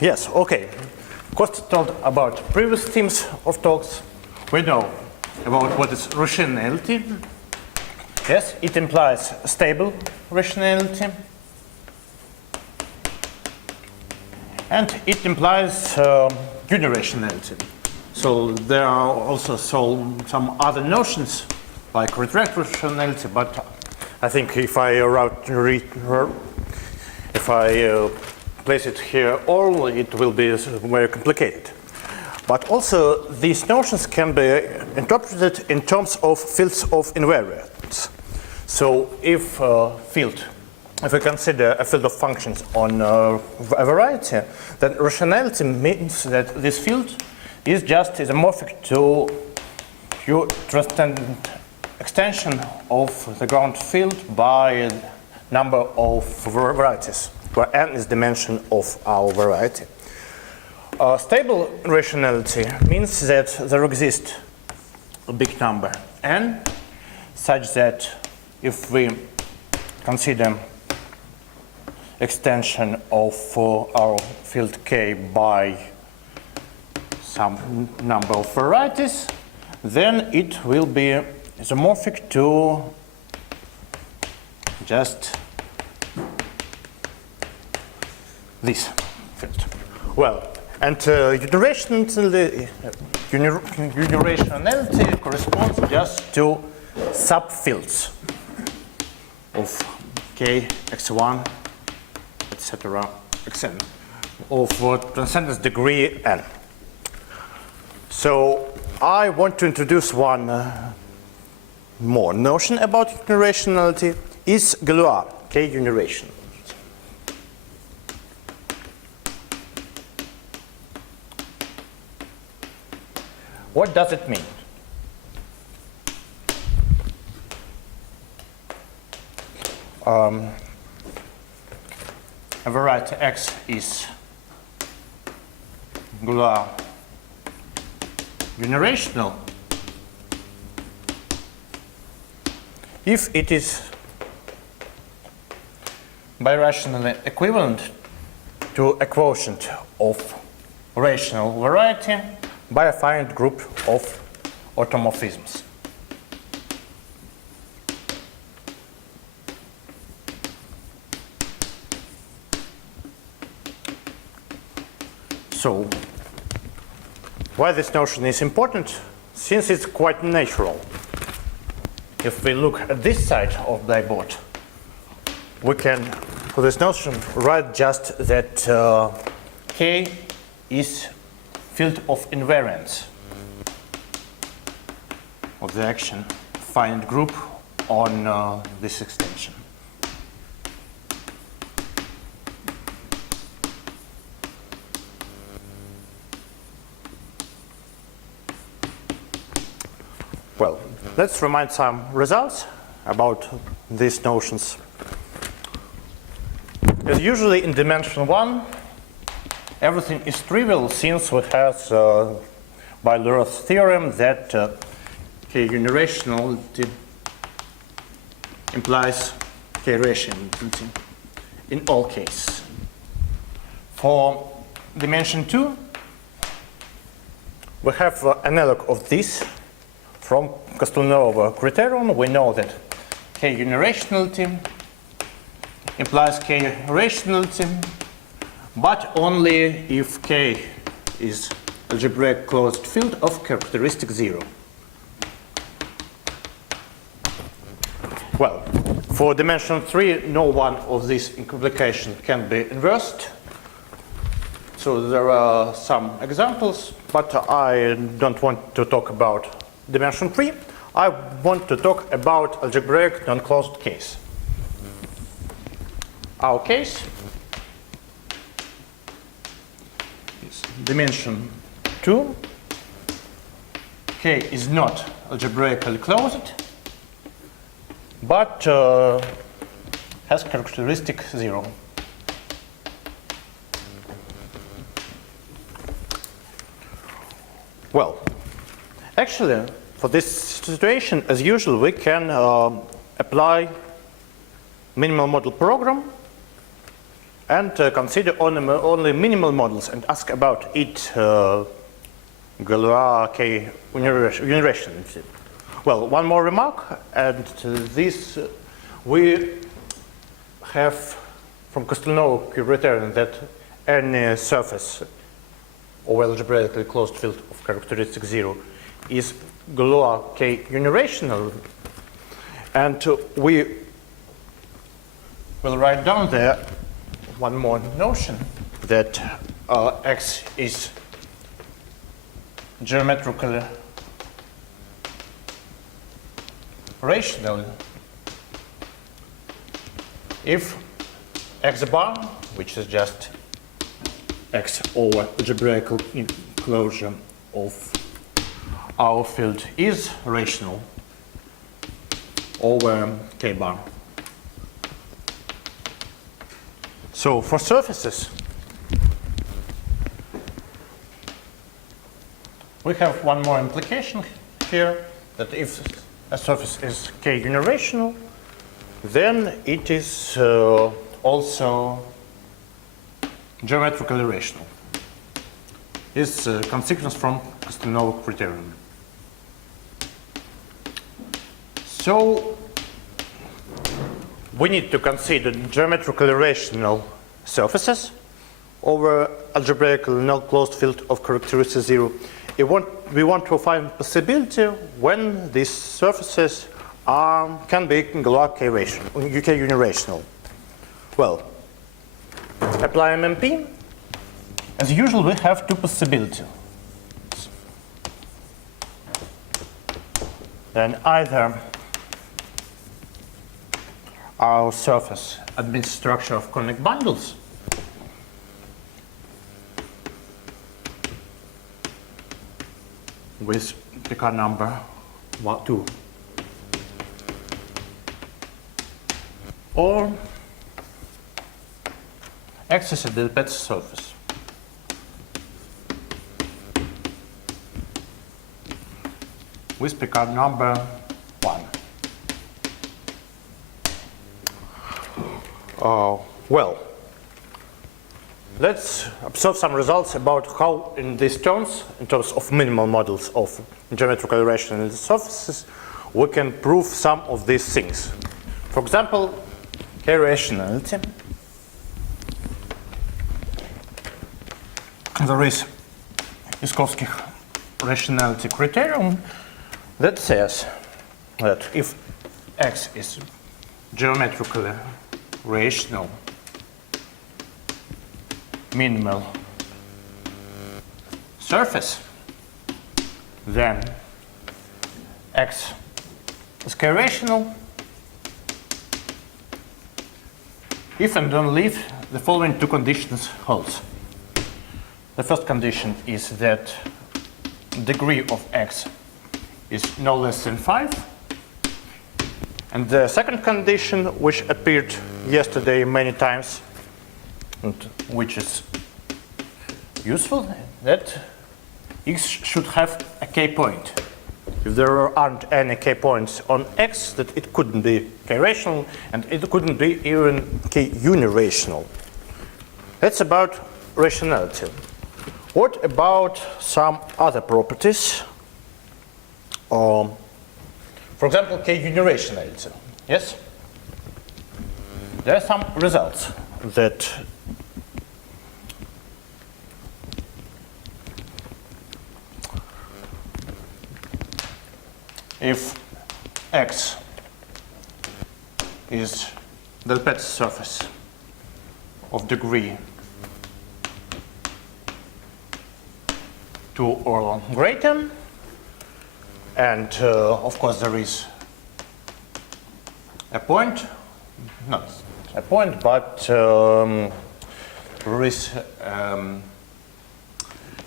Yes, okay. Kost told about previous themes of talks. We know about what is rationality. Yes, it implies stable rationality. And it implies unirationality. So there are also some other notions like retract rationality, but I think if I place it here all, it will be very complicated. But also these notions can be interpreted in terms of fields of invariants. So if we consider a field of functions on a variety, then rationality means that this field is just isomorphic to pure transcendent extension of the ground field by a number of varieties, where n is dimension of our variety. Stable rationality means that there exists a big number n, such that if we consider extension of our field K by some number of varieties, then it will be isomorphic to just this field. Well, and unirationality corresponds just to subfields of K, x1, etc., xn, of transcendence degree n. So I want to introduce one more notion about unirationality. Is Galois K unirational? What does it mean? A variety x is Galois unirational if it is birationally equivalent to a quotient of rational variety by a finite group of automorphisms. So, why this notion is important? Since it's quite natural. If we look at this side of blackboard, we can, for this notion, write just that K is field of invariance of the action finite group on this extension. Well, let's remind some results about these notions. As usually in dimension 1, everything is trivial since we have by Euler's theorem that K unirationality implies K rationality in all cases. For dimension 2, we have analog of this. From Kostanova criterion, we know that K unirationality implies K rationality, but only if K is algebraic closed field of characteristic 0. Well, for dimension 3, no one of these implications can be inversed. So there are some examples, but I don't want to talk about dimension 3. I want to talk about algebraic non-closed case. Our case is dimension 2. K is not algebraically closed, but has characteristic 0. Well, actually, for this situation, as usual, we can apply minimal model program and consider only minimal models and ask about its Galois K unirationality. Well, one more remark, and this we have from Kostelinov criterion that any surface of algebraically closed field of characteristic 0 is Galois K unirational, and we will write down there one more notion that X is geometrically rational if X bar, which is just X over algebraical closure of our field, is rational over K bar. So for surfaces, we have one more implication here, that if a surface is K unirational, then it is also geometrically rational. This is a consequence from Kostelinov criterion. So we need to consider geometrically rational surfaces over algebraically null closed field of characteristic 0. We want to find possibility when these surfaces can be Galois K unirational. Well, apply MMP. As usual, we have two possibilities. Then either our surface admits structure of conic bundles, with Picard number 2, or X is a Delpech surface. With Picard number 1. Well, let's observe some results about how in these terms, in terms of minimal models of geometrically rational surfaces, we can prove some of these things. For example, K-rationality. There is Iskovsky rationality criterion that says that if X is geometrically rational minimal surface, then X is K-rational if and only if the following two conditions holds. The first condition is that degree of X is no less than 5. And the second condition, which appeared yesterday many times, and which is useful, that X should have a K point. If there aren't any K points on X, that it couldn't be K-rational, and it couldn't be even K unirational. That's about rationality. What about some other properties? For example, K unirationality. Yes? There are some results that if X is the Delpech surface of degree 2 or greater, and of course there is a point, not a point, but there is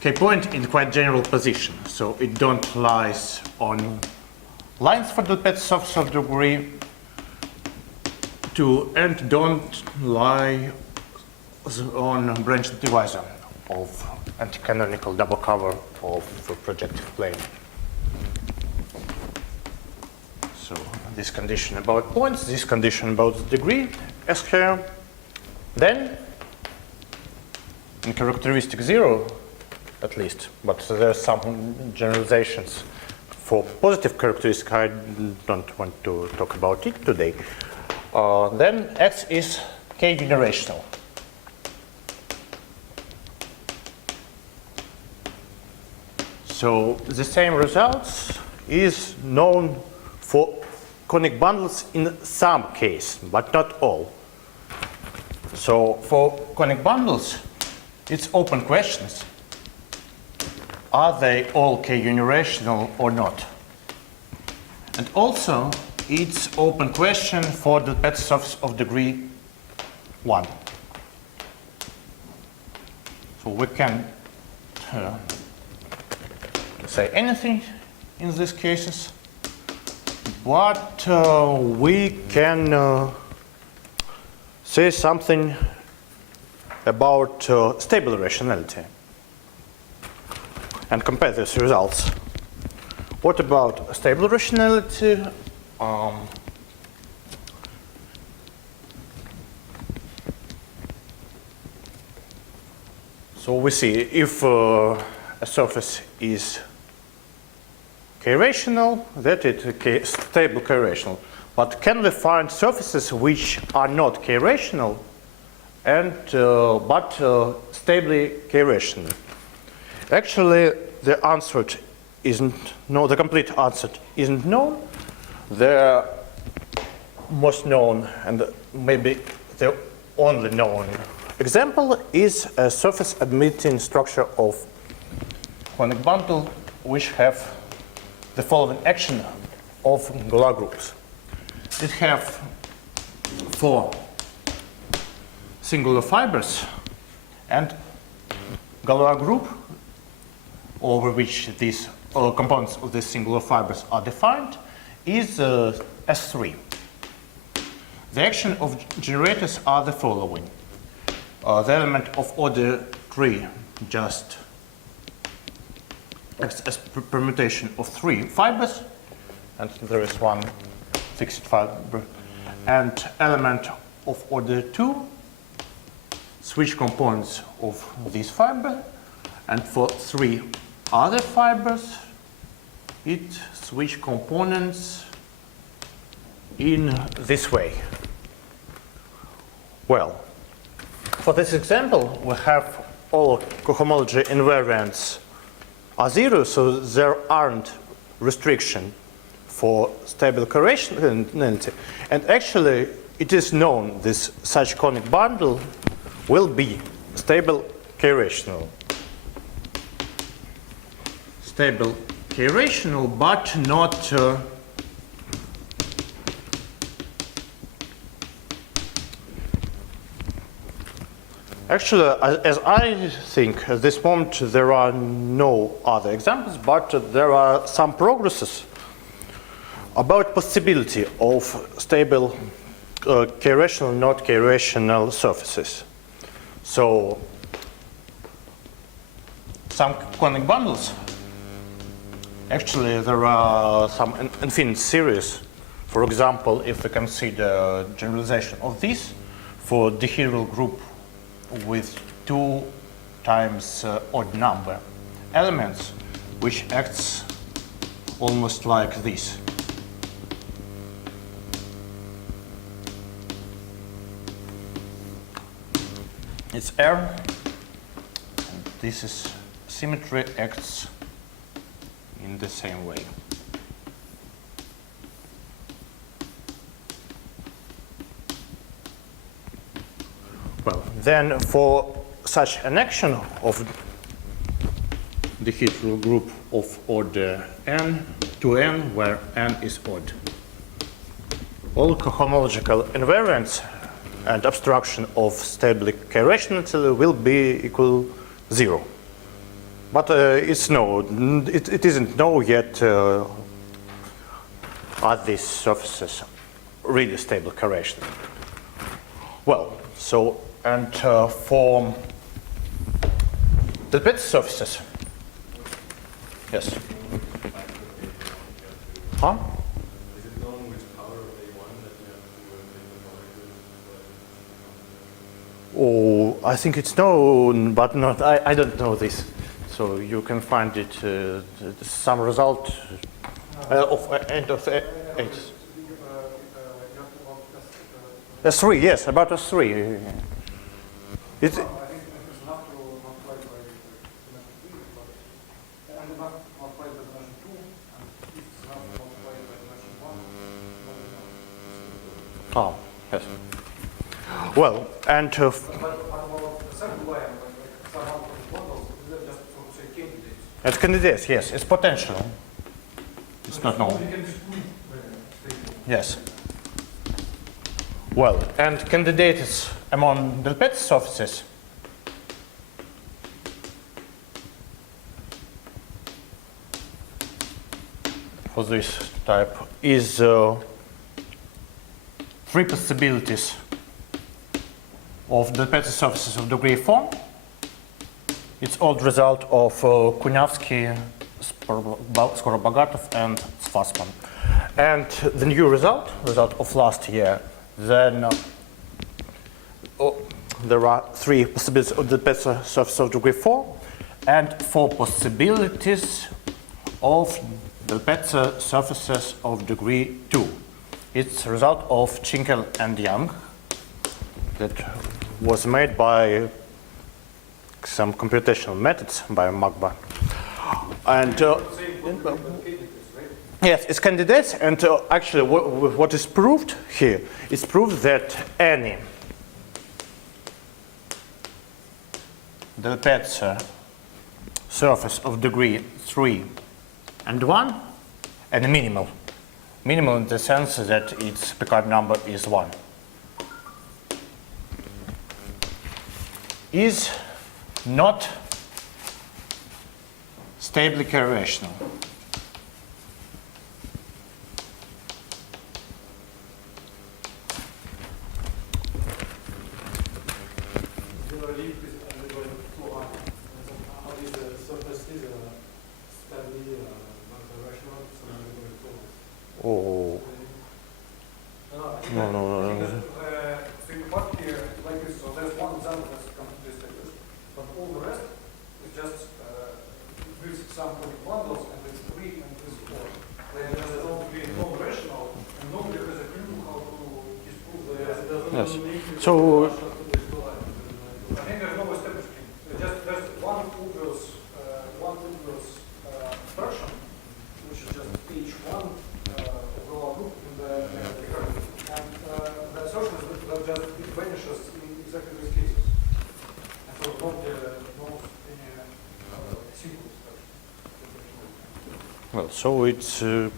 K point in quite general position, so it don't lies on lines for the Delpech surface of degree 2 and don't lie on branch divisor of anti-canonical double cover of the projective plane. So this condition about points, this condition about degree, S here. Then in characteristic 0, at least, but there are some generalizations for positive characteristic. I don't want to talk about it today. Then X is k-unirational. So the same results is known for conic bundles in some case, but not all. So for conic bundles, it's open questions. Are they all k-unirational or not? And also, it's open question for the Petri surface of degree 1. So we can say anything in these cases, but we can say something about stable rationality and compare these results. What about stable rationality? So we see if a surface is k-rational, that it is stable k-rational. But can we find surfaces which are not k-rational and but stably k-rational? Actually, the answer isn't no. The complete answer isn't known. The most known and maybe the only known example is a surface admitting structure of conic bundle which have the following action of Galois groups. It have 4 singular fibers, and Galois group over which these components of these singular fibers are defined is S3. The action of generators are the following. The element of order 3 just acts as permutation of 3 fibers, and there is one fixed fiber, and element of order 2 switch components of this fiber, and for 3 other fibers it switch components in this way. Well, for this example we have all cohomology invariants are 0, so there aren't restriction for stable k-rationality, and actually it is known this such conic bundle will be stable k-rational. Stable k-rational, but not actually, as I think at this moment there are no other examples, but there are some progresses about possibility of stable k-rational, not k-rational surfaces. So some conic bundles, actually there are some infinite series. For example, if we consider generalization of this for dihedral group with 2 times odd number elements, which acts almost like this. It's R, and this is symmetry acts in the same way. Well, then for such an action of the dihedral group of order n to n, where n is odd, all cohomological invariants and abstraction of stable k-rationality will be equal 0. But it's known, it isn't known yet are these surfaces really stable k-rational. Well, so and for the Petri surfaces, yes. Huh? Is it known which power of A1 that you have to take the molecules? Oh, I think it's known, but not. I don't know this. So you can find it some result of end of H. S3, yes, about S3. It's, oh, yes. Well, and as candidates, yes, it's potential. It's not known. Yes. Well, and candidates among the pet surfaces for this type is 3 possibilities of the pet surfaces of degree 4. It's old result of Kunyavsky, Skorobogatov, and Svassman. And the new result of last year, then there are 3 possibilities of the pet surface of degree 4 and 4 possibilities of the pet surfaces of degree 2. It's a result of Chinkel and Young that was made by some computational methods by Magba. And yes, it's candidates, and actually what is proved here is proved that any the pet surface of degree 3 and 1, and minimal in the sense that its Picard number is 1, is not stably correlational. Oh. No. So you put here like this, so there's one example that's completely established, but all the rest is just with some bundles and with 3 and with 4. There's only non-rational, and nobody has a clue how to disprove the Yes. So I think there's no established thing. Just there's one obvious abstraction, which is just H1 overall group in the and the assertion is that just it vanishes in exactly these cases. And so not any sequence. well, so it's a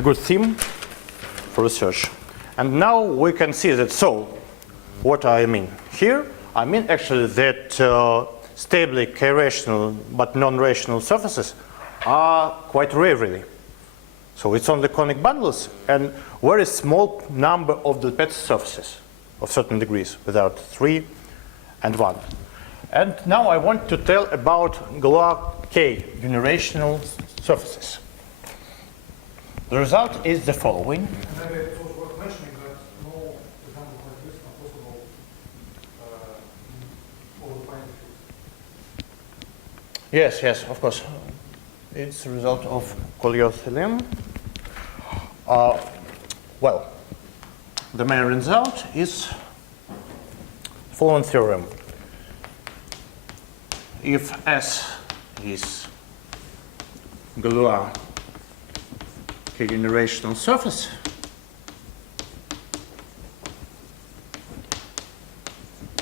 good theme for research. And now we can see that. So, what I mean here, I mean actually that stably k-rational but non-rational surfaces are quite rare, really. So it's only conic bundles and very small number of the pet surfaces of certain degrees, without 3 and 1. And now I want to tell about Galois K unirational surfaces. The result is the following. Maybe it's also worth mentioning that no example like this is not possible in all the finite fields. Yes, of course. It's a result of Collier-Thelin. Well, the main result is the following theorem. If S is Galois k-unirational surface,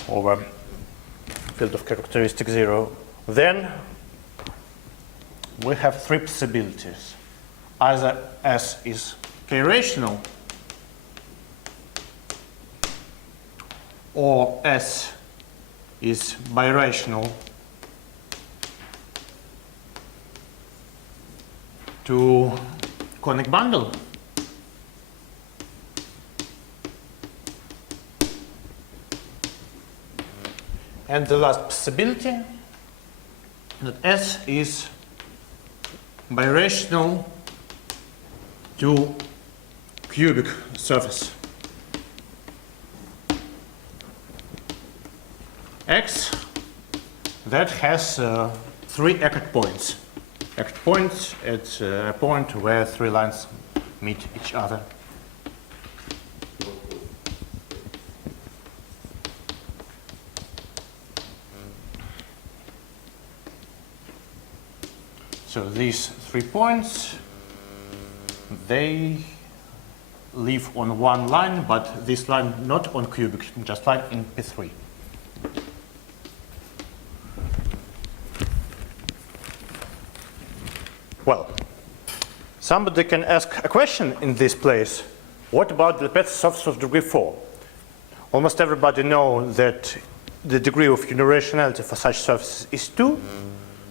over field of characteristic 0, then we have 3 possibilities. Either S is k-rational, or S is birational to conic bundle, and the last possibility that S is birational to cubic surface. X that has 3 echoed points. Echoed points, it's a point where 3 lines meet each other. So these 3 points, they live on one line, but this line not on cubic, just like in P3. Well, somebody can ask a question in this place. What about the Lipetsk surface of degree 4? Almost everybody knows that the degree of unirationality for such surfaces is 2.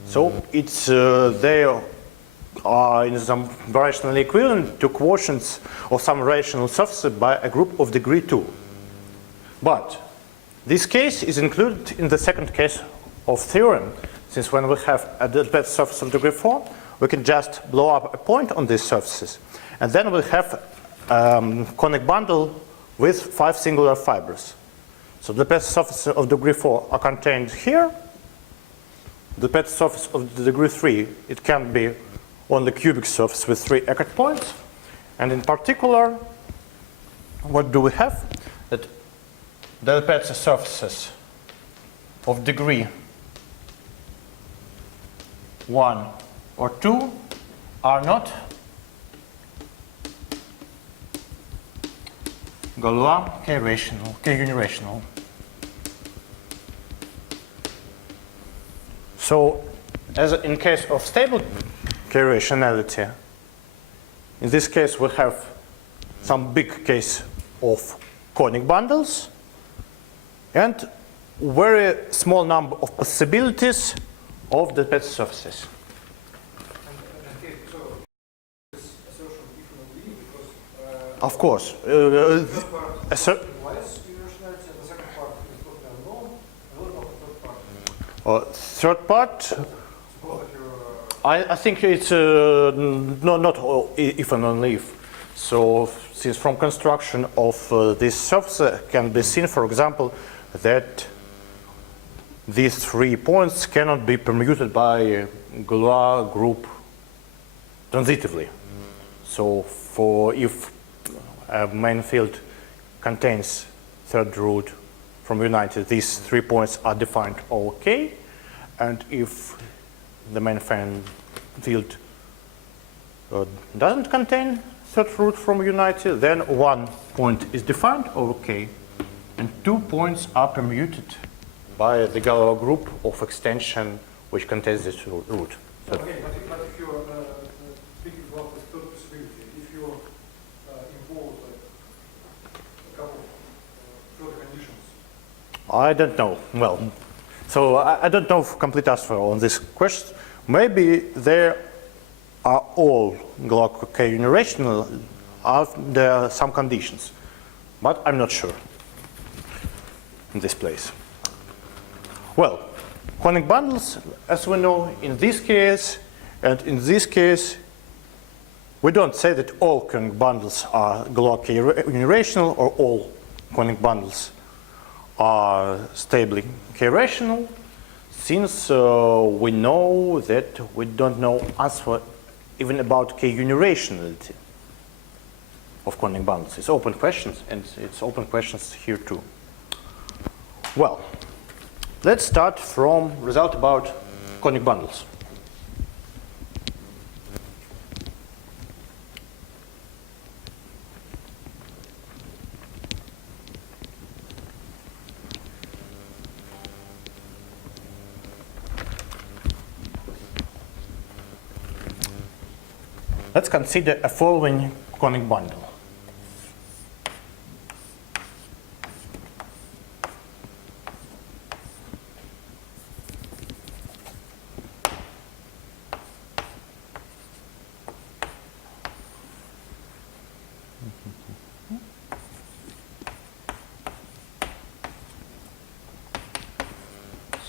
So it's they are in some rationally equivalent to quotients of some rational surfaces by a group of degree 2. But this case is included in the second case of theorem, since when we have a Lipetsk surface of degree 4, we can just blow up a point on these surfaces, and then we have conic bundle with 5 singular fibers. So the Lipetsk surfaces of degree 4 are contained here. The Lipetsk surface of the degree 3, it can be on the cubic surface with 3 echoed points. And in particular, what do we have? That the Lipetsk surfaces of degree 1 or 2 are not Galois k-unirational. So, as in case of stable k-rationality, in this case we have some big case of conic bundles and very small number of possibilities of the Lipetsk surfaces. Okay, so this assertion equally because Of course. the first part implies unirationality, and the second part is totally unknown. And what about the third part? Third part, Suppose that you're I think it's not if and only if. So, since from construction of this surface can be seen, for example, that these 3 points cannot be permuted by Galois group transitively. So, for if a main field contains third root from united, these 3 points are defined OK, and if the main field doesn't contain third root from united, then 1 point is defined OK, and 2 points are permuted by the Galois group of extension which contains this root. okay, but if you're speaking about the third possibility, if you impose like a couple further conditions. I don't know. Well, so I don't know complete answer on this question. Maybe there are all Galois k-unirational under some conditions, but I'm not sure in this place. Well, conic bundles, as we know, in this case and in this case, we don't say that all conic bundles are Galois k-unirational or all conic bundles are stably k-rational, since we know that we don't know answer even about k-unirationality of conic bundles. It's open questions, and it's open questions here too. Well, let's start from result about conic bundles. Let's consider a following conic bundle.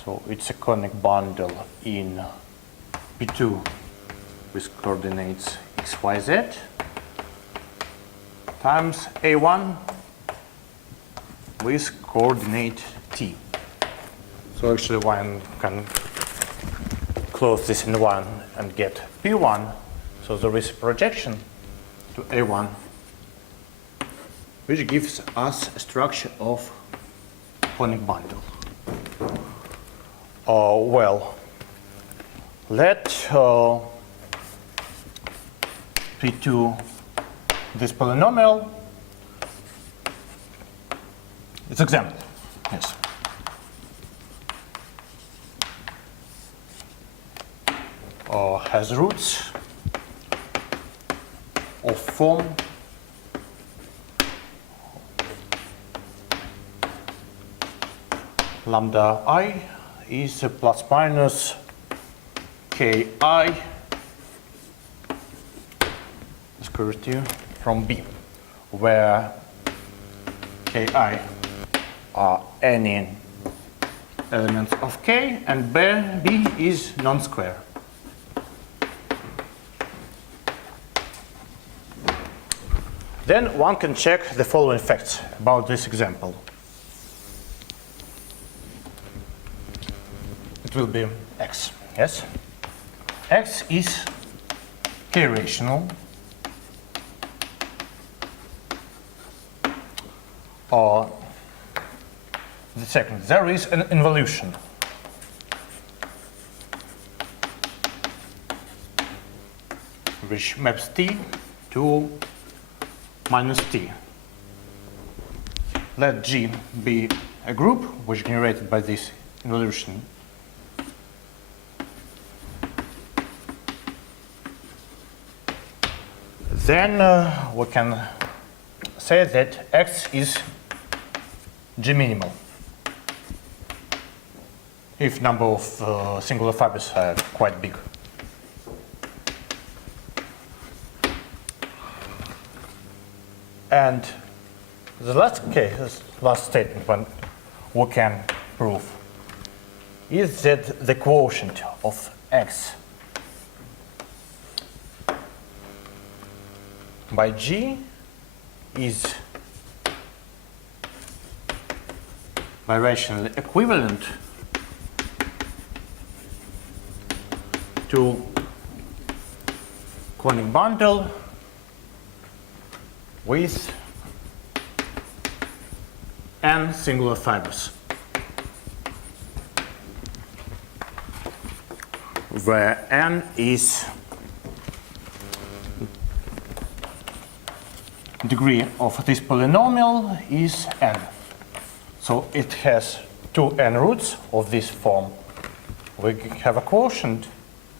So it's a conic bundle in P2 with coordinates x, y, z times A1 with coordinate t. So actually one can close this in 1 and get P1. So there is a projection to A1, which gives us a structure of conic bundle. Well, let P2 this polynomial. It's example, yes. Has roots of form lambda I is plus minus ki from B, where ki are any elements of K and B is non-square. Then one can check the following facts about this example. It will be X, yes? X is K-rational. Or the second, there is an involution. Which maps T to minus T. Let G be a group which generated by this involution. Then we can say that X is G minimal if number of singular fibers are quite big. And the last case, last statement one we can prove is that the quotient of X by G is birationally equivalent to conic bundle with n singular fibers, where n is degree of this polynomial is n. So it has 2n roots of this form. We have a quotient,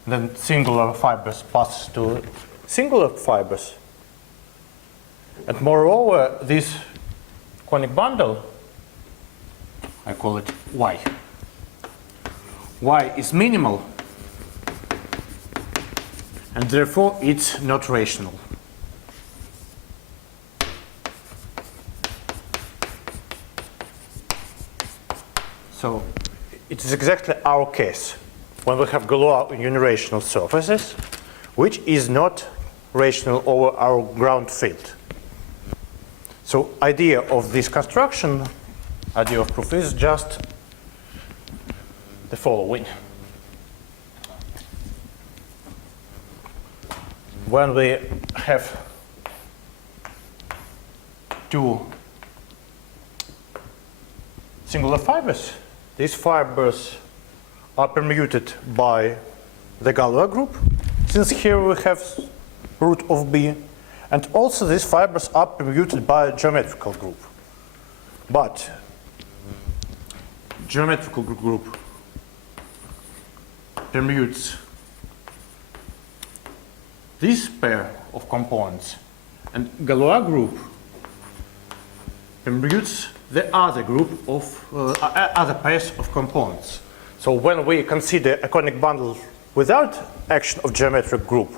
then singular fibers pass to singular fibers. And moreover, this conic bundle, I call it Y. Y is minimal, and therefore it's not rational. So it is exactly our case when we have Galois unirational surfaces, which is not rational over our ground field. So idea of this construction, idea of proof is just the following. When we have two singular fibers, these fibers are permuted by the Galois group, since here we have root of B, and also these fibers are permuted by a geometrical group. But geometrical group permutes this pair of components, and Galois group permutes the other group of other pairs of components. So when we consider a conic bundle without action of geometric group,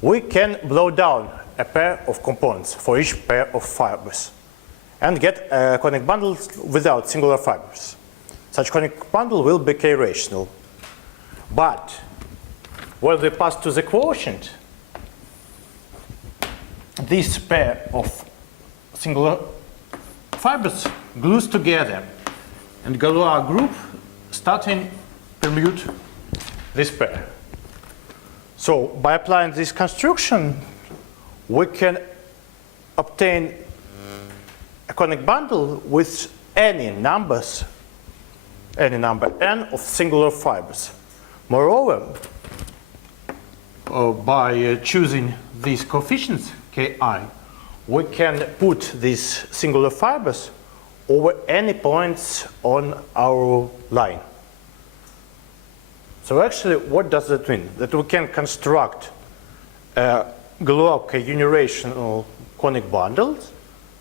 we can blow down a pair of components for each pair of fibers and get a conic bundle without singular fibers. Such conic bundle will be K-rational. But when we pass to the quotient, this pair of singular fibers glues together, and Galois group starting permute this pair. So by applying this construction, we can obtain a conic bundle with any numbers, any number n of singular fibers. Moreover, by choosing these coefficients ki, we can put these singular fibers over any points on our line. So actually, what does that mean? That we can construct Galois unirational conic bundles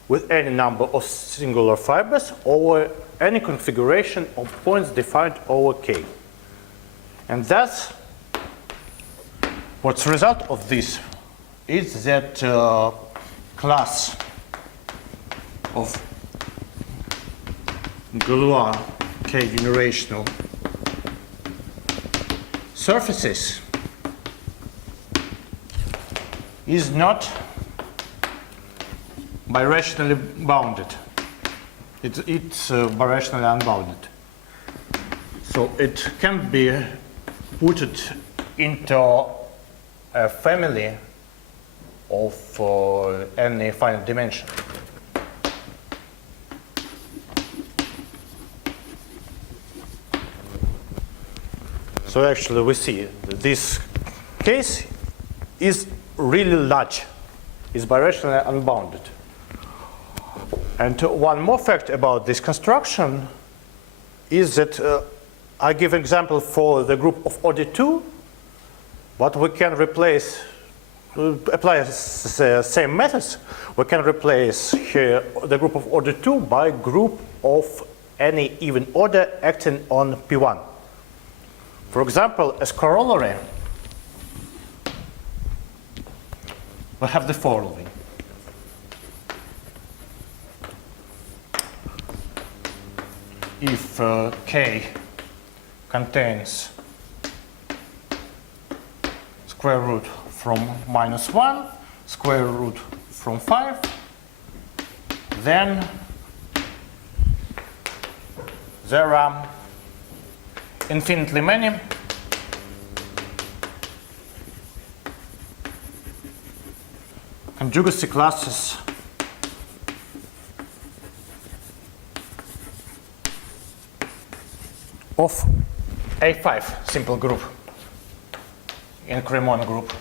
with any number of singular fibers over any configuration of points defined over K. And thus, what's the result of this is that class of Galois unirational surfaces is not birationally bounded. It's birationally unbounded. So it can be put into a family of any finite dimension. So actually we see that this case is really large, is birationally unbounded. And one more fact about this construction is that I give an example for the group of order 2, but we can replace, apply the same methods. We can replace here the group of order 2 by group of any even order acting on P1. For example, as corollary, we have the following. If K contains square root from -1, square root from 5, then there are infinitely many conjugacy classes of A5 simple group in Cremon group.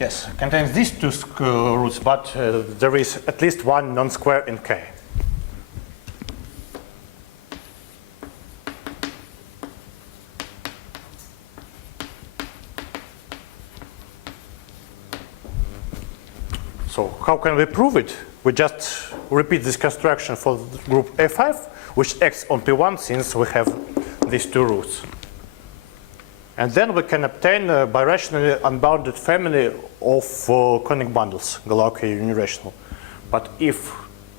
Yes, contains these two roots, but there is at least one non-square in K. So how can we prove it? We just repeat this construction for group A5, which acts on P1 since we have these two roots. And then we can obtain a birationally unbounded family of conic bundles, Galois unirational. But if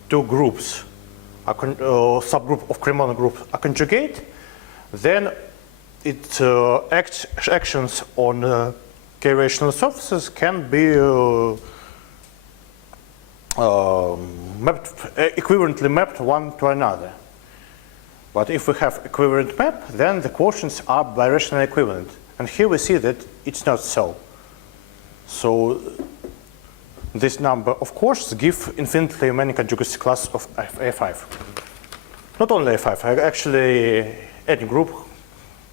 two groups, subgroup of Cremon group, are conjugate, then its actions on k-rational surfaces can be equivalently mapped one to another. But if we have equivalent map, then the quotients are birationally equivalent. And here we see that it's not so. So this number of course give infinitely many conjugacy classes of A5. Not only A5, actually any group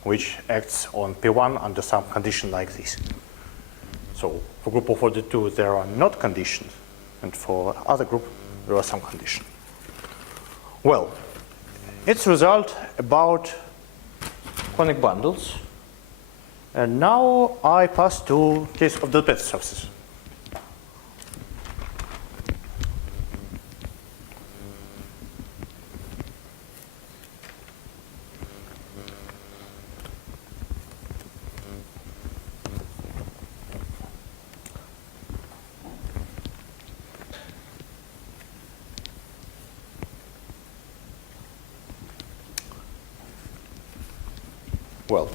which acts on P1 under some condition like this. So for group of order 2 there are not conditions, and for other group there are some conditions. Well, it's result about conic bundles. And now I pass to case of the Delpech surfaces. Well,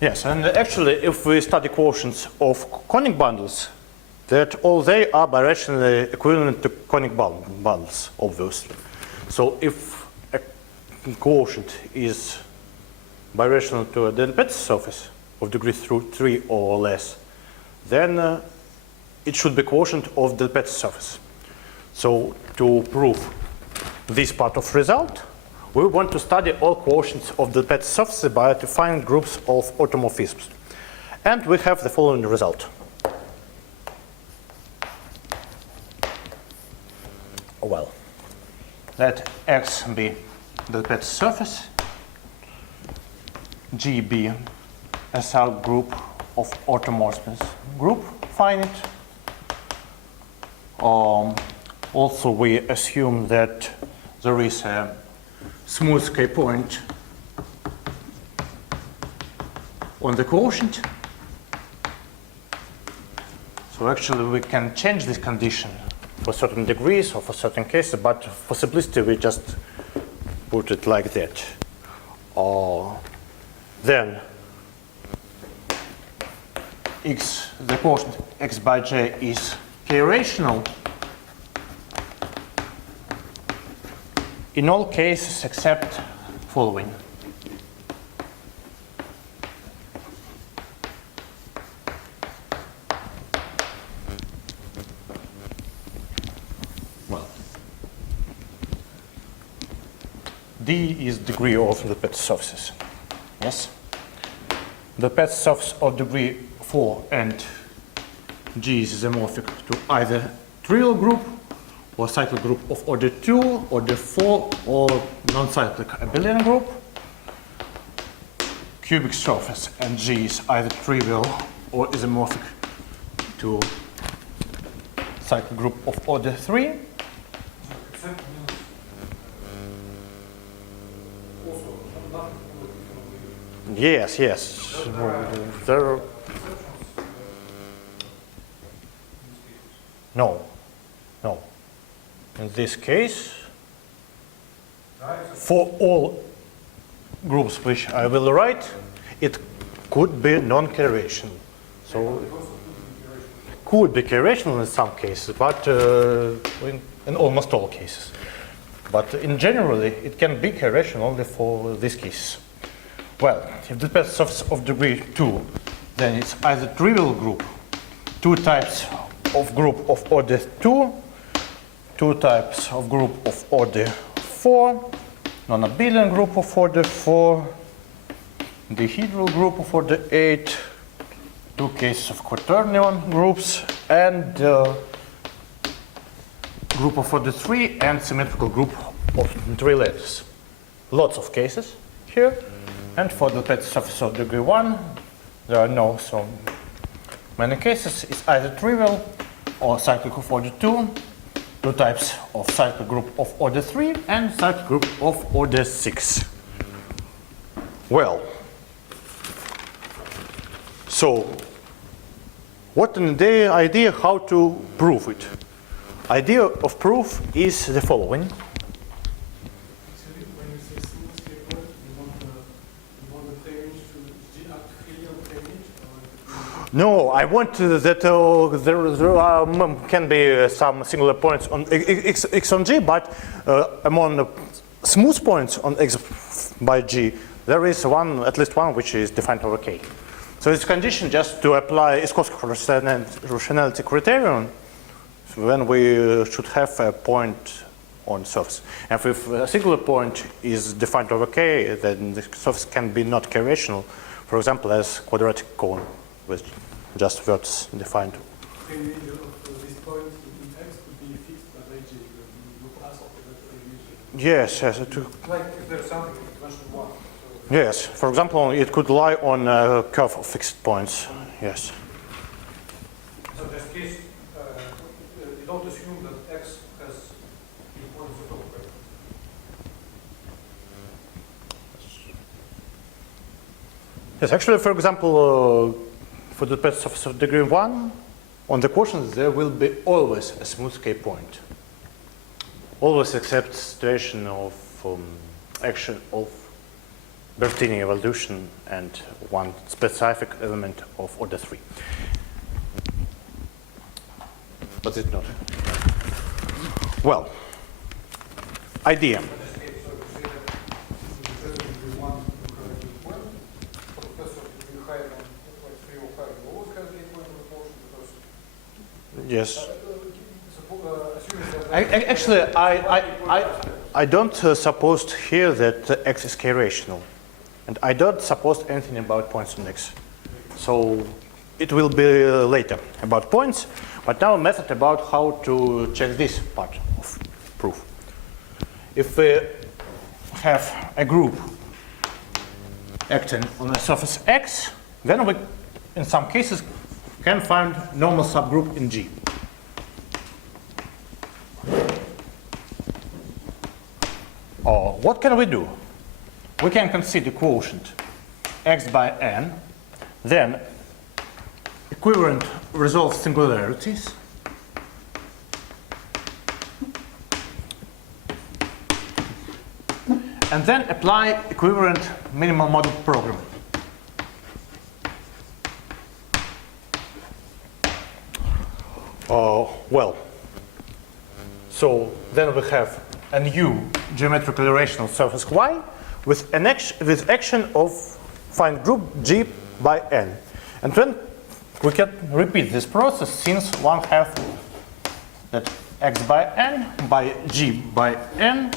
yes, and actually if we study quotients of conic bundles, that all they are birationally equivalent to conic bundles, obviously. So if a quotient is birational to a delta surface of degree 3 or less, then it should be quotient of the delta surface. So to prove this part of result, we want to study all quotients of the delta surface by defining groups of automorphisms. And we have the following result. Well, let X be the delta surface, G be a subgroup of automorphisms group finite. Also, we assume that there is a smooth k-point on the quotient. So actually, we can change this condition for certain degrees or for certain cases, but for simplicity, we just put it like that. Then x, the quotient x by j is k-rational in all cases except following. Well, d is degree of the delta surfaces. Yes? The delta surface of degree 4 and G is isomorphic to either trivial group or cyclic group of order 2, order 4, or non-cyclic abelian group. Cubic surface and G is either trivial or isomorphic to cyclic group of order 3. Yes, yes. There. No, no. In this case, for all groups which I will write, it could be non-k-rational. So could be k-rational in some cases, but in almost all cases. But in generally, it can be k-rational only for these cases. Well, if the delta surface of degree 2, then it's either trivial group, two types of group of order 2, two types of group of order 4, non-abelian group of order 4, dihedral group of order 8, two cases of quaternion groups, and group of order 3 and symmetrical group of 3 letters. Lots of cases here. And for the delta surface of degree 1, there are no so many cases. It's either trivial or cyclic of order 2, two types of cyclic group of order 3, and cyclic group of order 6. Well, so what is the idea how to prove it? Idea of proof is the following. Actually, when you say smooth k-point, you want the range to G up to helium range? No, I want that there can be some singular points on x on G, but among smooth points on x by G, there is one, at least one, which is defined over K. So it's condition just to apply Iskowski rationality criterion when we should have a point on surface. And if a singular point is defined over K, then the surface can be not K-rational, for example, as quadratic cone with just vertices defined. The value of this point in X could be fixed by J. You pass over that relation. Yes, yes. Like if there's something in dimension 1. So Yes, for example, it could lie on a curve of fixed points. Yes. So in this case, you don't assume that X has importance at all, right? Yes, actually, for example, for the delta surface of degree 1, on the quotient there will be always a smooth K point. Always except situation of action of Bertini evolution and one specific element of order 3. But it's not. Well, idea. Yes. Actually, I don't suppose here that x is k-rational. And I don't suppose anything about points on x. So it will be later about points. But now a method about how to check this part of proof. If we have a group acting on a surface x, then we, in some cases, can find normal subgroup in G. Or what can we do? We can consider quotient x by n, then equivalent resolve singularities, and then apply equivalent minimal model program. Well, so then we have a new geometrically rational surface y with action of find group G by n. And then we can repeat this process since one have that x by n by G by n,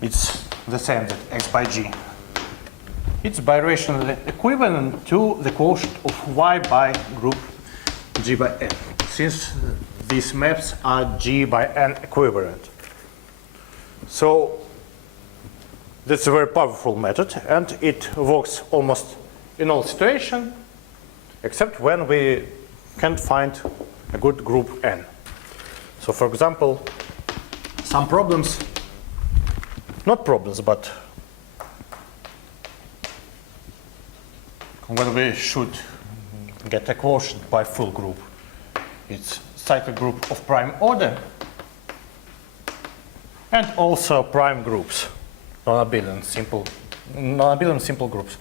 it's the same as x by G. It's birationally equivalent to the quotient of y by group G by n, since these maps are G by n equivalent. So that's a very powerful method, and it works almost in all situations, except when we can't find a good group n. So for example, some problems, not problems, but when we should get a quotient by full group, it's cyclic group of prime order, and also prime groups, non-abelian simple groups.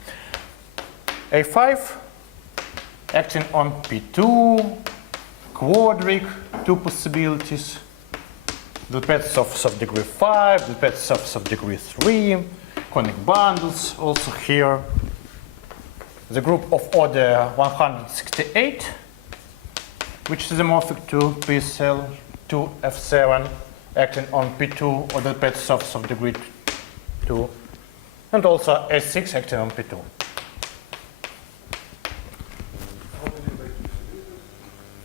A5 acting on P2, quadric, two possibilities, the pet surface of degree 5, the pet surface of degree 3, conic bundles also here. The group of order 168, which is isomorphic to PSL 2F7, acting on P2 or the pet surface of degree 2, and also A6 acting on P2.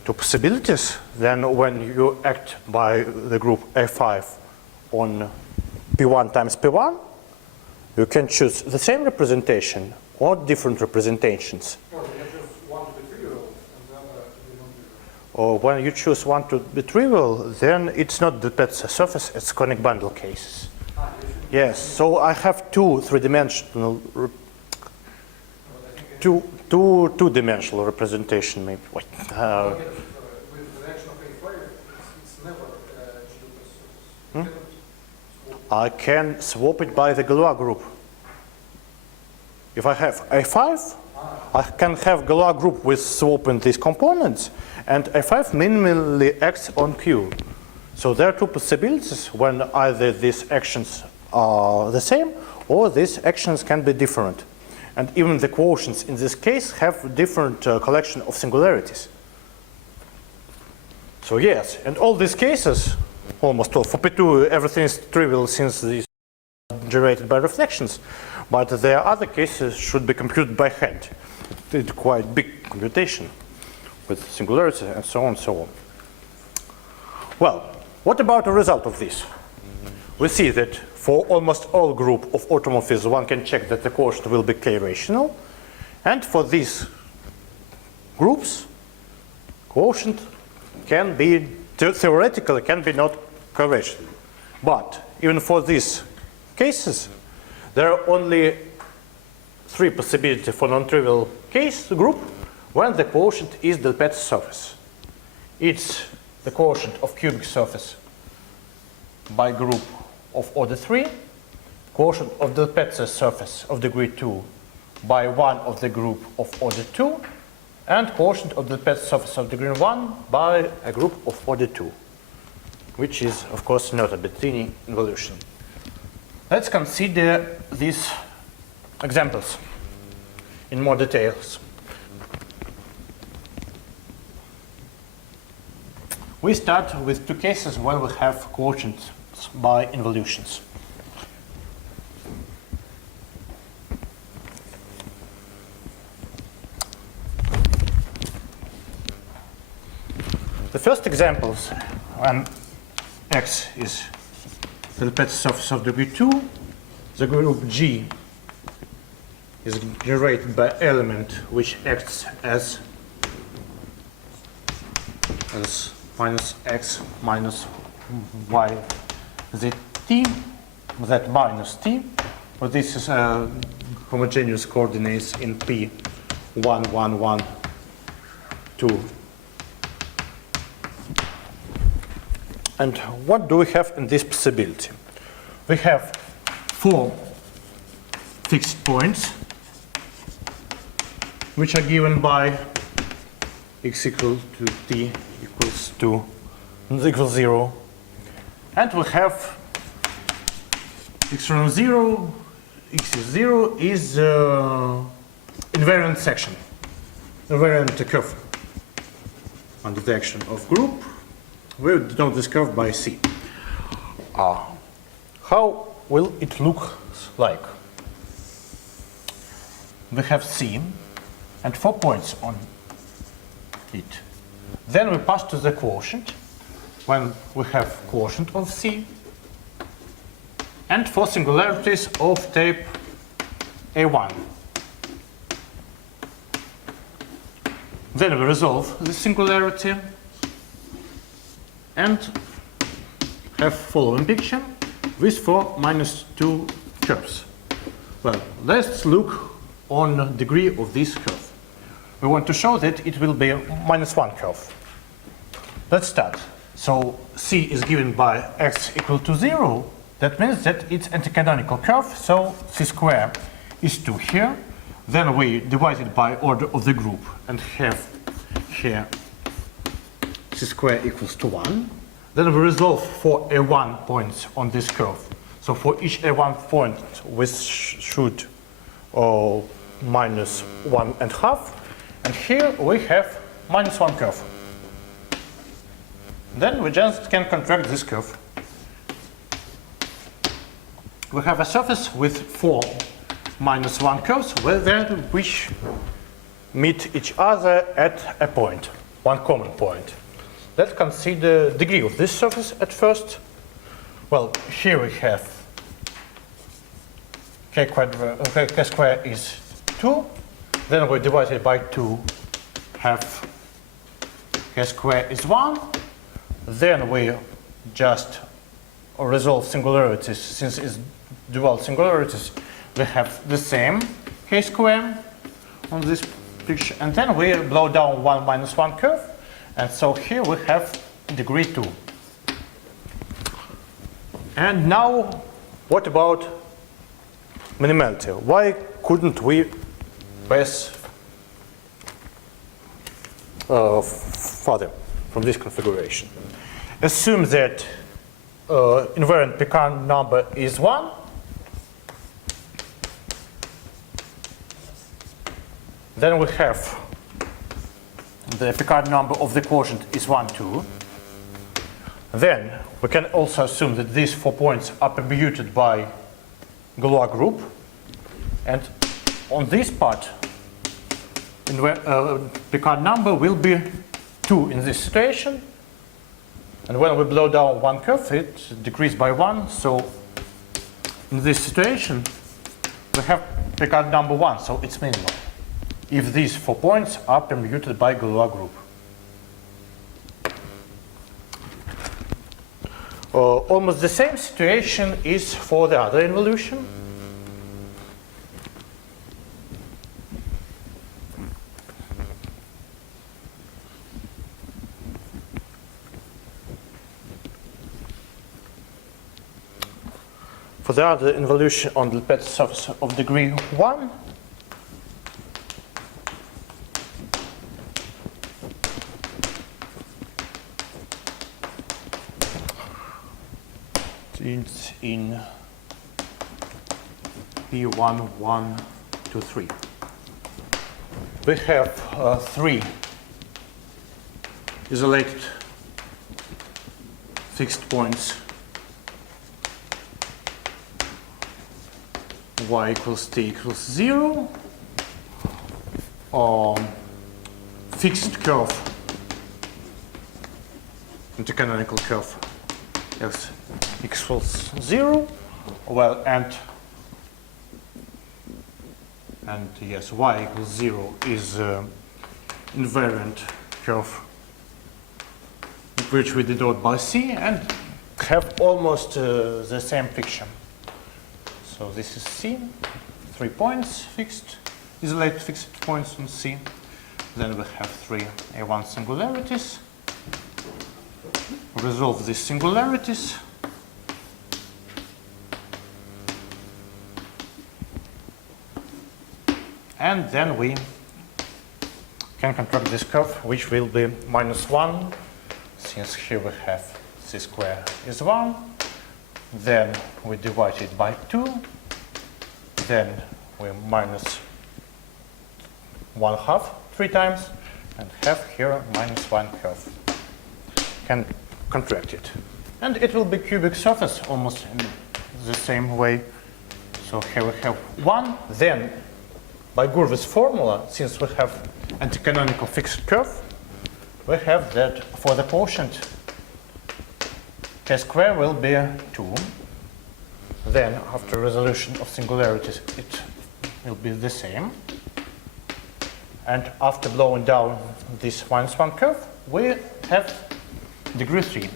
Two possibilities. Then when you act by the group A5 on P1 times P1, you can choose the same representation or different representations. Or when you choose one to be trivial, then it's not the pet surface, it's conic bundle cases. Yes, so I have two-dimensional two-dimensional representation, maybe. Wait. With the action of A5, it's never I can swap it by the Galois group. If I have A5, I can have Galois group with swapping these components, and A5 minimally acts on Q. So there are two possibilities when either these actions are the same or these actions can be different. And even the quotients in this case have different collection of singularities. So yes, and all these cases, almost all, for P2 everything is trivial since these are generated by reflections, but there are other cases should be computed by hand. It's quite big computation with singularities and so on and so on. Well, what about the result of this? We see that for almost all group of automorphisms, one can check that the quotient will be k-rational. And for these groups, quotient can be, theoretically, can be not k-rational. But even for these cases, there are only three possibilities for non-trivial case group when the quotient is the pet surface. It's the quotient of cubic surface by group of order 3, quotient of the pet surface of degree 2 by one of the group of order 2, and quotient of the pet surface of degree 1 by a group of order 2. which is, of course, not a Bettini involution. Let's consider these examples in more details. We start with two cases where we have quotients by involutions. The first examples, when X is the Lipetz surface of degree 2, the group G is generated by element which acts as minus x minus y z t, z minus t. Well, this is homogeneous coordinates in P 1, 1, 1, 2. And what do we have in this possibility? We have 4 fixed points which are given by x equal to t equals 0. And we have x from 0, x is 0 is invariant section, invariant curve under the action of group. We denote this curve by C. How will it look like? We have C and 4 points on it. Then we pass to the quotient when we have quotient of C and 4 singularities of type A1. Then we resolve this singularity and have following picture with 4 minus 2 curves. Well, let's look on degree of this curve. We want to show that it will be a -1 curve. Let's start. So C is given by x equal to 0. That means that it's anticanonical curve, so C square is 2 here. Then we divide it by order of the group and have here C square equals to 1. Then we resolve for A1 points on this curve. So for each A1 point we should minus 1.5. And here we have -1 curve. Then we just can contract this curve. We have a surface with 4 -1 curves which meet each other at a point, one common point. Let's consider degree of this surface at first. Well, here we have k square is 2. Then we divide it by 2, have k square is 1. Then we just resolve singularities. Since it's dual singularities, we have the same k square on this picture. And then we blow down 1 -1 curve. And so here we have degree 2. And now, what about minimality? Why couldn't we pass further from this configuration? Assume that invariant Picard number is 1. Then we have the Picard number of the quotient is 1, 2. Then we can also assume that these 4 points are permuted by Galois group. And on this part, Picard number will be 2 in this situation. And when we blow down one curve, it decreases by 1. So in this situation, we have Picard number 1, so it's minimal if these 4 points are permuted by Galois group. Almost the same situation is for the other involution. For the other involution on the Lipetz surface of degree 1, It's in P1, 1, 2, 3. We have 3 isolated fixed points y equals t equals 0, fixed curve, intercanonical curve x equals 0, well, and yes, y equals 0 is invariant curve which we denote by c and have almost the same picture. So this is C, 3 points fixed, isolated fixed points on C. Then we have 3 A1 singularities. Resolve these singularities. And then we can construct this curve, which will be -1, since here we have c square is 1. Then we divide it by 2. Then we minus 1/2 3 times, and have here -1 curve. Can contract it. And it will be cubic surface almost in the same way. So here we have 1. Then, by Gurvit's formula, since we have anticanonical fixed curve, we have that for the quotient k square will be 2. Then, after resolution of singularities, it will be the same. And after blowing down this -1 curve, we have degree 3.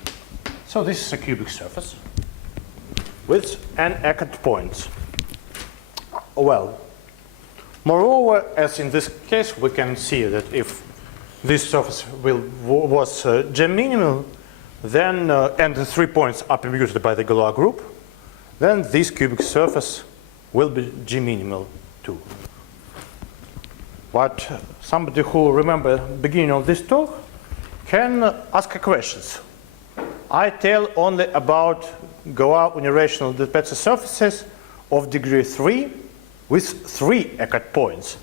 So this is a cubic surface with n Eckert points. Well, moreover, as in this case, we can see that if this surface was G-minimal, then and the 3 points are permuted by the Galois group, then this cubic surface will be G-minimal too. But somebody who remember the beginning of this talk can ask questions. I tell only about Galois unirational Despeter surfaces of degree 3 with 3 Eckert points.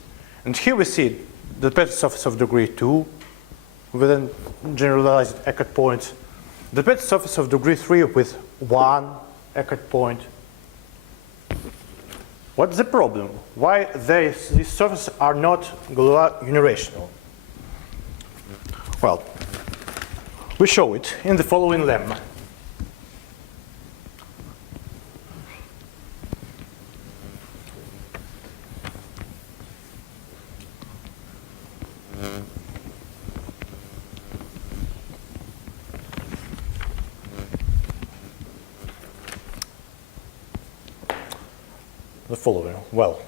And here we see the Despeter surface of degree 2 with a generalized Eckert points. The Despeter surface of degree 3 with 1 Eckert point. What's the problem? Why these surfaces are not Galois unirational? Well, we show it in the following lemma. The following. Well,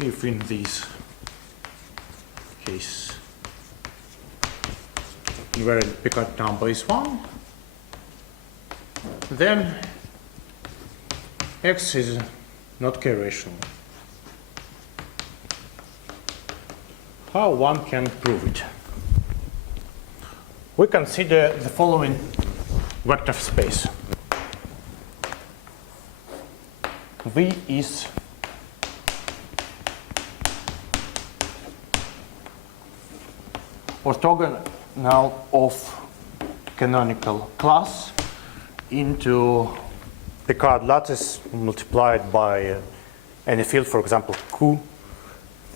if in this case invariant Picard number is 1, then x is not k-rational. How one can prove it? We consider the following vector space. V is orthogonal of canonical class into Picard lattice multiplied by any field, for example, Q.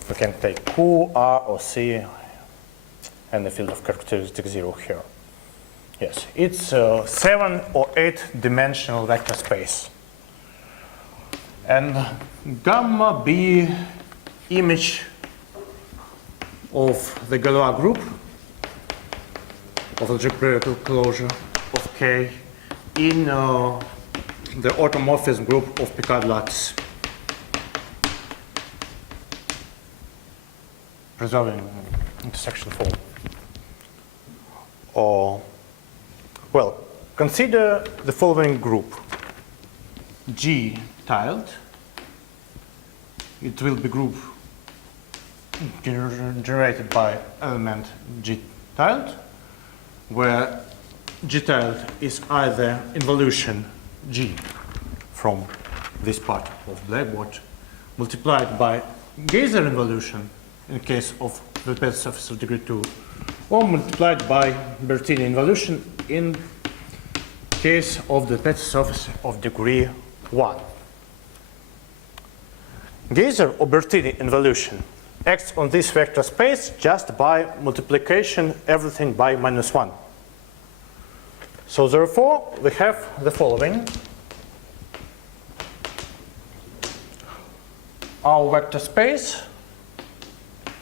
We can take Q, R, or C, and the field of characteristic 0 here. Yes, it's a 7 or 8 dimensional vector space. And gamma be image of the Galois group of algebraical closure of K in the automorphism group of Picard lattice, preserving intersection form. Well, consider the following group. G tiled. It will be group generated by element G tiled. where G tilde is either involution G from this part of blackboard multiplied by Geyser involution in case of the Pellet surface of degree 2, or multiplied by Bertini involution in case of the Pellet surface of degree 1. Geyser or Bertini involution acts on this vector space just by multiplication everything by -1. So therefore, we have the following. Our vector space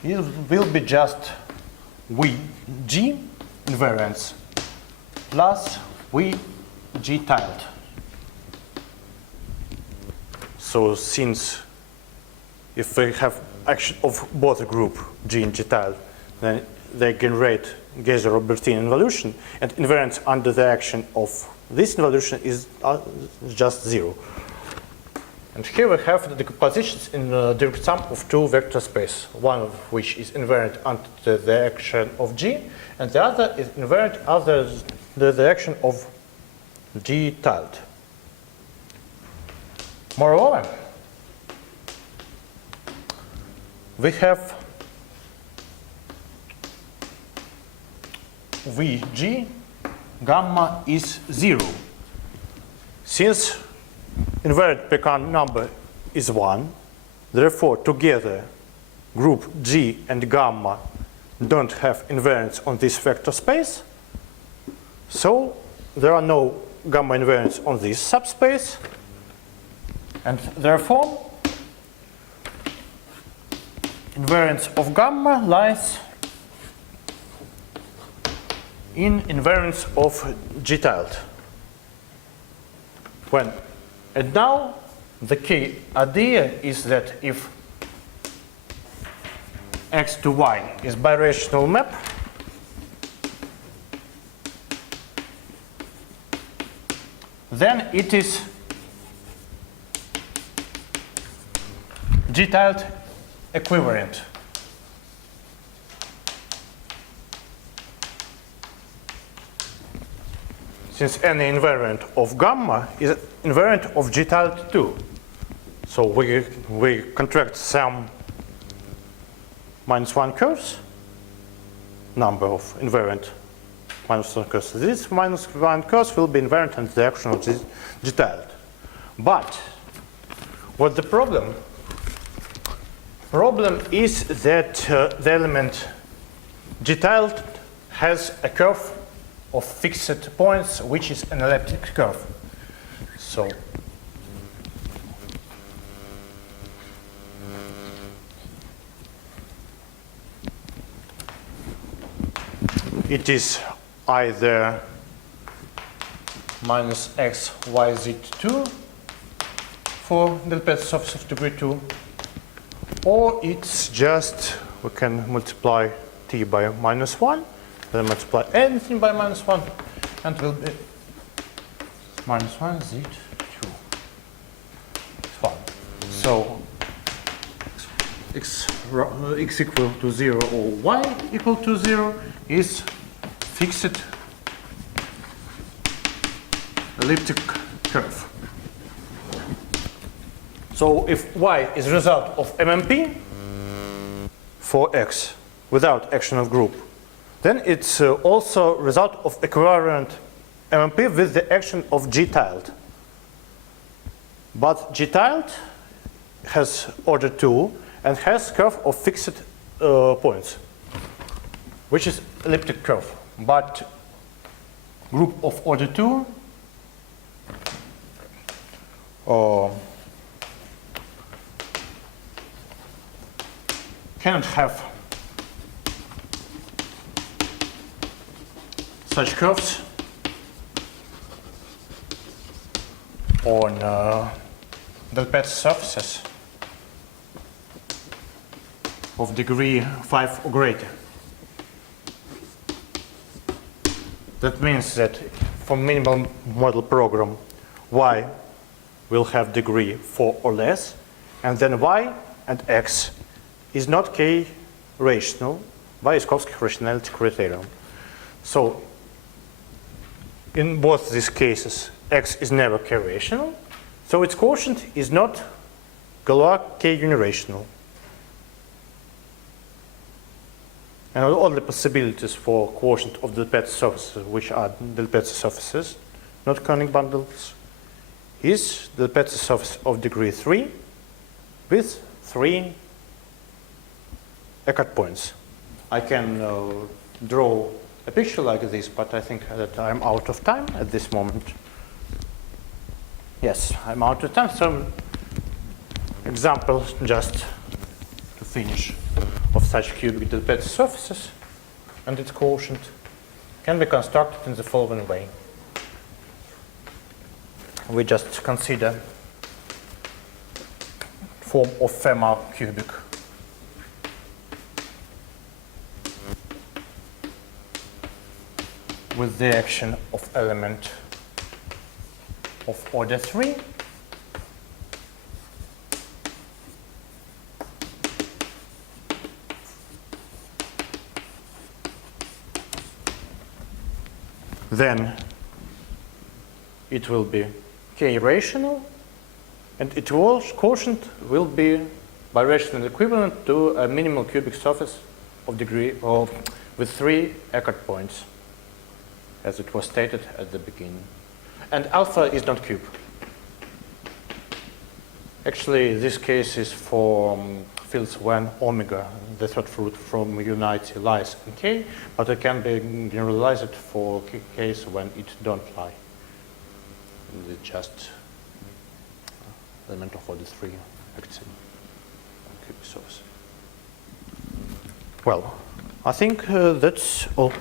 will be just Vg invariance plus Vg tilde. So since if we have action of both group G and G tilde, then they generate Geyser or Bertini involution, and invariance under the action of this involution is just 0. And here we have the decompositions in the direct sum of two vector space, one of which is invariant under the action of G, and the other is invariant under the action of G tilde. Moreover, we have Vg gamma is 0. Since invariant Pekan number is 1, therefore together group G and gamma don't have invariance on this vector space, so there are no gamma invariants on this subspace, and therefore invariance of gamma lies in invariance of G tilde. And now the key idea is that if x to y is birational map, then it is G tilde equivalent. Since any invariant of gamma is invariant of G tilde too. So we contract some -1 curves, number of invariant -1 curves. This -1 curves will be invariant under the action of G tilde. But what the problem? Problem is that the element G tilde has a curve of fixed points, which is an elliptic curve. So it is either minus x y z2 for the Pellet surface of degree 2, or it's just we can multiply t by -1, then multiply anything by -1, and it will be -1 z2. So x equal to 0 or y equal to 0 is fixed elliptic curve. So if y is result of MMP for x without action of group, then it's also result of equivalent MMP with the action of G tilde. But G tilde has order 2 and has curve of fixed points, which is elliptic curve. But group of order 2 cannot have such curves on the Pellet surfaces of degree 5 or greater. That means that for minimal model program, y will have degree 4 or less, and then y and x is not k-rational by Iskowski rationality criterion. So in both these cases, X is never k-rational, so its quotient is not Galois k-unirational. And all the possibilities for quotient of the Delpetzer surfaces, which are Delpetzer surfaces, not Cunning bundles, is the Delpetzer surface of degree 3 with 3 Eckert points. I can draw a picture like this, but I think that I'm out of time at this moment. Yes, I'm out of time. Some examples just to finish of such cubic Delpetzer surfaces and its quotient can be constructed in the following way. We just consider form of Fermat cubic. With the action of element of order 3. Then it will be k-rational, and its quotient will be birational equivalent to a minimal cubic surface of degree or with 3 Eckert points, as it was stated at the beginning. And alpha is not cube. Actually, this case is for fields when omega, the third root from unity, lies in K, but it can be generalized for case when it don't lie. It's just element of order 3 acting on cubic surface. Well, I think that's all.